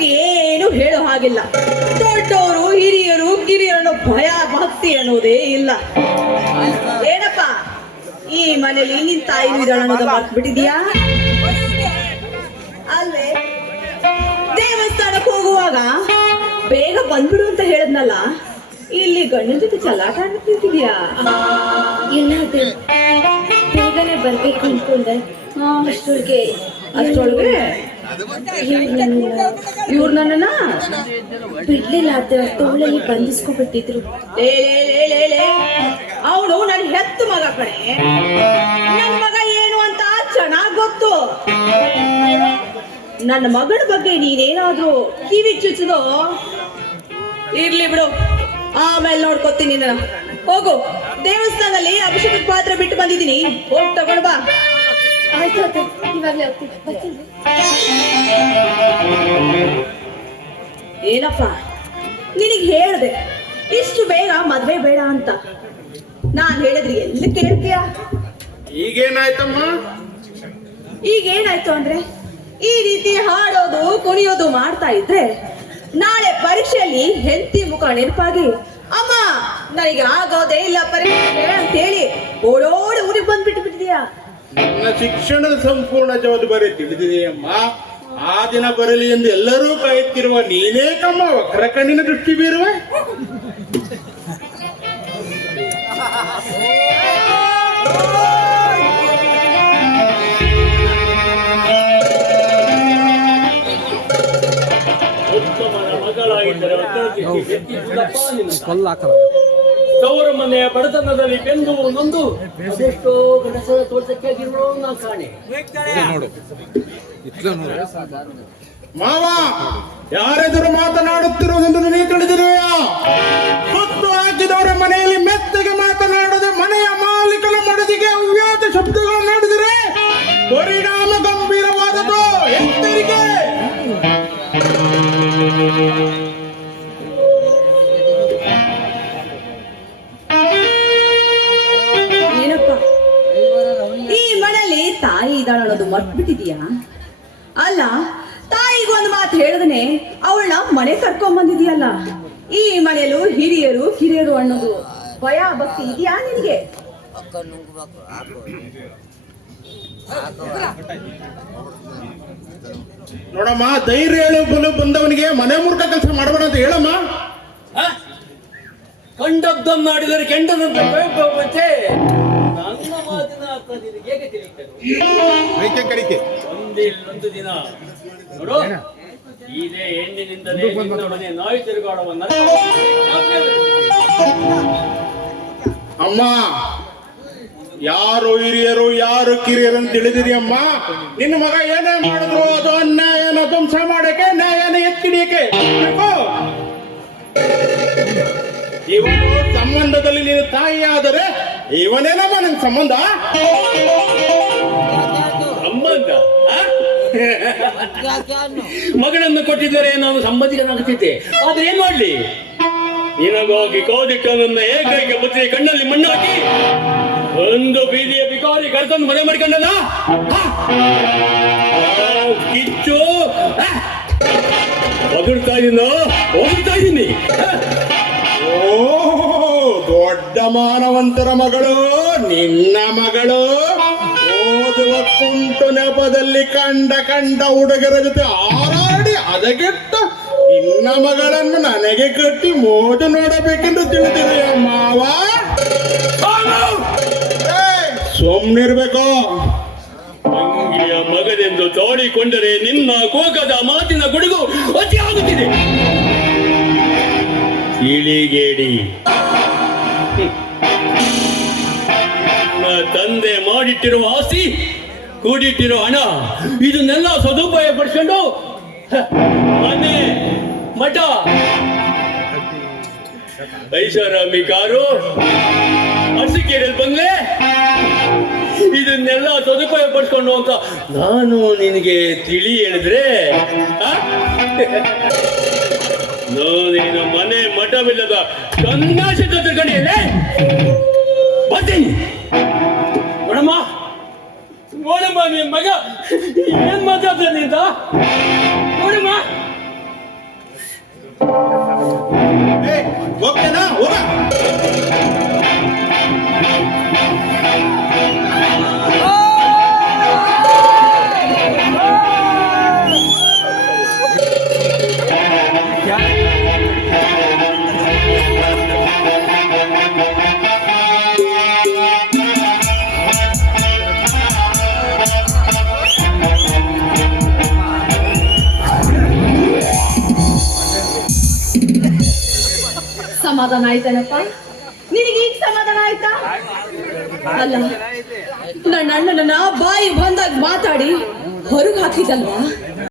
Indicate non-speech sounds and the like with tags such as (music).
ನಿನಗೆ ಏನು ಹೇಳೋ ಹಾಗಿಲ್ಲ. ದೊಡ್ಡವರು ಹಿರಿಯರು ಕಿರಿಯರನ್ನು ಭಯ ಭಕ್ತಿ ಅನ್ನೋದೇ ಇಲ್ಲ. ಏನಪ್ಪ? ಈ ಮನೇಲಿ ನಿನ್ ತಾಯಿ ಅನ್ನೋದು ಮರ್ತ್ ಬಿಟ್ಟಿದ್ಯಾ ಅಲ್ಲೇ. ದೇವಸ್ಥಾನಕ್ಕೆ ಹೋಗುವಾಗ ಬೇಗ ಬಂದ್ಬಿಡು ಅಂತ ಹೇಳದ್ನಲ್ಲ ಇಲ್ಲಿ ಗಂಡನ ಜೊತೆ ಚಲಾಟ ಇಲ್ಲ ಅದೇ ಬೇಗನೆ ಬರ್ಬೇಕು ಅನ್ಕೊಂಡೆ ಅಷ್ಟೊಳಗೆ ಅಷ್ಟೊಳಗೆ? ಇವ್ರು ನನ್ನನ್ನ ಬಿಡ್ಲಿಲ್ಲ ತೋಳಲ್ಲಿ ಬಂಧಿಸ್ಕೊಬಿಟ್ಟಿದ್ರು. ಅವಳು ನನ್ನ ಹೆತ್ತು ಮಗ ಕಡೆ ನನ್ನ ಮಗ ಏನು ಅಂತ ಚೆನ್ನಾಗ್ ಗೊತ್ತು. ನನ್ನ ಮಗಳ ಬಗ್ಗೆ ನೀನೇನಾದ್ರೂ ಕಿವಿ ಚುಚ್ಚಿದೋ? ಇರ್ಲಿ ಬಿಡು. ಆಮೇಲೆ ನೋಡ್ಕೊತೀನಿ ನಾನು ಹೋಗು. ದೇವಸ್ಥಾನದಲ್ಲಿ ಅಭಿಷೇಕ ಪಾತ್ರ ಬಿಟ್ಟು ಬಂದಿದ್ದೀನಿ. ಹೋಗಿ ತಗೊಂಡ್ ಬಾ. ಆಯ್ತು ಅತ್ತೆ ಇವಾಗಲೇ ಹೋಗ್ತೀನಿ ಬರ್ತೀನಿ ಏನಪ್ಪ ನಿನಗೆ ಹೇಳ್ದೆ ಇಷ್ಟು ಬೇಗ ಮದ್ವೆ ಬೇಡ ಅಂತ. ನಾನ್ ಹೇಳಿದ್ರಿ ಎಲ್ಲಿ ಕೇಳ್ತೀಯ? ಈಗೇನಾಯ್ತಮ್ಮ? ಈಗ ಏನಾಯ್ತು ಅಂದ್ರೆ ಈ ರೀತಿ ಹಾಡೋದು ಕುಣಿಯೋದು ಮಾಡ್ತಾ ಇದ್ರೆ ನಾಳೆ ಪರೀಕ್ಷೆಯಲ್ಲಿ ಹೆಂಡತಿ ಮುಖ ನೆನಪಾಗಿ ಅಮ್ಮ ನನಗೆ ಆಗೋದೇ ಇಲ್ಲ ಪರೀಕ್ಷೆ ಅಂತ ಹೇಳಿ ಓಡೋಡಿ ಊರಿಗೆ ಬಂದ್ಬಿಟ್ಟು ಬಿಟ್ಟಿದ್ಯಾ ನನ್ನ ಶಿಕ್ಷಣದ ಸಂಪೂರ್ಣ ಜವಾಬ್ದಾರಿ ತಿಳಿದಿದೆಯಮ್ಮ ಆ ದಿನ ಬರಲಿ ಎಂದು ಎಲ್ಲರೂ ಕಾಯುತ್ತಿರುವ ನೀನೇ ಕಮ್ಮ ವಕ್ರ ಕಣ್ಣಿನ ದೃಷ್ಟಿ ಬೀರುವ? ಕೊಲ್ಲ ಹಾಕಲ್ಲ. ತವರು ಮನೆಯ ಬಡತನದಲ್ಲಿ ಬೆಂದು ನೊಂದು. ಅದೆಷ್ಟೋ ಗಣಸದ ತೋಟಕ್ಕೆ ಆಗಿರೋ ನಾ ಕಾಣೆ ಮಾವ ಯಾರೆದುರು ಮಾತನಾಡುತ್ತಿರುವುದೆಂದು ನೀ ತಿಳಿದಿರುವೆಯಾ ಸುತ್ತು ಹಾಕಿದವರ ಮನೆಯಲ್ಲಿ ಮೆತ್ತಗೆ ಮಾತನಾಡದೆ ಮನೆಯ ಮಾಲೀಕನ ಮಡದಿಗೆ ಅವ್ಯಾತ ಶಬ್ದಗಳನ್ನು ಮರ್ತ್ಬಿಟ್ಟಿದೀಯಾ ಅಲ್ಲ ತಾಯಿಗೆ ಒಂದು ಮಾತು ಹೇಳಿದನೆ ಅವಳನ್ನ ಮನೆ ಕರ್ಕೊಂಬಂದಿದ್ಯಲ್ಲ ಈ ಮನೆಯಲ್ಲೂ ಹಿರಿಯರು ಕಿರಿಯರು ಅನ್ನೋದು ಭಯ ಭಕ್ತಿ ಇದೆಯಾ ನಿನಗೆ? ನೋಡಮ್ಮ ಧೈರ್ಯ ಹೇಳು ಬಲು ಬಂದವನಿಗೆ ಮನೆ ಮುರ್ಕ ಕೆಲಸ ಮಾಡಬೇಡ ಅಂತ ಹೇಳಮ್ಮ. ಹ? ಕಂಡದ್ದನ್ನು ಮಾಡಿದರೆ ಕೆಂಡದಂತ ಒಂದೇ ಒಂದು ದಿನ. ನೋಡು ಇದೇ ಹೆಣ್ಣಿನಿಂದಲೇ ಇನ್ನೊಡನೆ ನಾಯಿ ತಿರುಗಾಡುವ ನನ್ನ ಅಮ್ಮ ಯಾರು ಹಿರಿಯರು ಯಾರು ಕಿರಿಯರು ಅಂತ ತಿಳಿದಿರಿ ಅಮ್ಮ. ನಿನ್ನ ಮಗ ಏನೇ ಮಾಡಿದ್ರು ಅದು ಅನ್ಯಾಯನ ಧ್ವಂಸ ಮಾಡಕ್ಕೆ ನ್ಯಾಯನ ಎತ್ತಿಡಿಯಕ್ಕೆ. ಇವನು ಸಂಬಂಧದಲ್ಲಿ ನೀನು ತಾಯಿ ಆದರೆ ಇವನೇನಮ್ಮ ನನ್ ಸಂಬಂಧ. ಆ? ಮಗನನ್ನು ಕೊಟ್ಟಿದ್ದರೆ ನಾನು ಸಂಬಂಧಿಕನಾಗುತ್ತಿದ್ದೆ ಆದ್ರೆ ಏನ್ ಮಾಡ್ಲಿ? ನಿನಗಾಗಿ ಕಾದಿಟ್ಟ ನನ್ನ ಏಕೈಕ ಪುತ್ರಿ ಕಣ್ಣಲ್ಲಿ ಮಣ್ಣಾಕಿ ಒಂದು ಬೀದಿಯ ಬಿಕಾರಿ ಕರ್ಕೊಂಡು ಮನೆ ಮಾಡ್ಕೊಂಡಲ್ಲ? ಕಿಚ್ಚು ಆ? ಇದ್ದೀನೋ ಓ ದೊಡ್ಡ ಮಾನವಂತರ ಮಗಳು ನಿನ್ನ ಮಗಳು ಓದುವ ಕುಂಟು ನೆಪದಲ್ಲಿ ಕಂಡ ಕಂಡ ಹುಡುಗರ ಜೊತೆ ಆರಾಡಿ ಅದಗೆಟ್ಟ ನಿನ್ನ ಮಗಳನ್ನು ನನಗೆ ಕಟ್ಟಿ ಮೋಜು ನೋಡಬೇಕೆಂದು ತಿಳಿದಿದೆಯ ಮಾವ ಸುಮ್ಮನಿರ್ಬೇಕು ಅಂಗಿಯ ಮಗನೆಂದು ತೋಡಿಕೊಂಡರೆ ನಿನ್ನ ಕೋಕದ ಮಾತಿನ ಗುಡುಗು ಅತಿ ಆಗುತ್ತಿದೆ ಮಾಡಿಟ್ಟಿರುವ ಆಸ್ತಿ, ಕೂಡಿಟ್ಟಿರುವ ಹಣ, ಇದನ್ನೆಲ್ಲ ಸದುಪಯೋಗ ಪಡಿಸ್ಕೊಂಡು ಮನೆ ಮಠ ಐಷಾರಾಮಿ ಕಾರು ಅರಸಿಕೆರೆಯಲ್ಲಿ ಬಂಗ್ಲೆ, ಇದನ್ನೆಲ್ಲ ಸದುಪಯೋಗ ಪಡಿಸ್ಕೊಂಡು ಅಂತ ನಾನು ನಿನಗೆ ತಿಳಿ ಹೇಳಿದ್ರೆ ಆ? (laughs) ನಾನೇನು ಮನೆ ಮಠವಿಲ್ಲದ ಸನ್ಯಾಸ ತಿಳ್ಕೊಂಡಿಯಲ್ಲೇ ಏನ್ ಮಾತಾಡ್ತ ನೀತ ನೋಡಮ್ಮ ಹೋಗ್ತೇನಾ? ಸಮಾಧಾನ ಆಯ್ತೇನಪ್ಪ? ನಿನಗೆ ಈಗ ಸಮಾಧಾನ ಆಯ್ತಾ? ಅಲ್ಲ ನನ್ನ ಅಣ್ಣನನ್ನ ಬಾಯಿ ಬಂದಾಗ ಮಾತಾಡಿ ಹೊರಗೆ ಹಾಕಿದಲ್ವಾ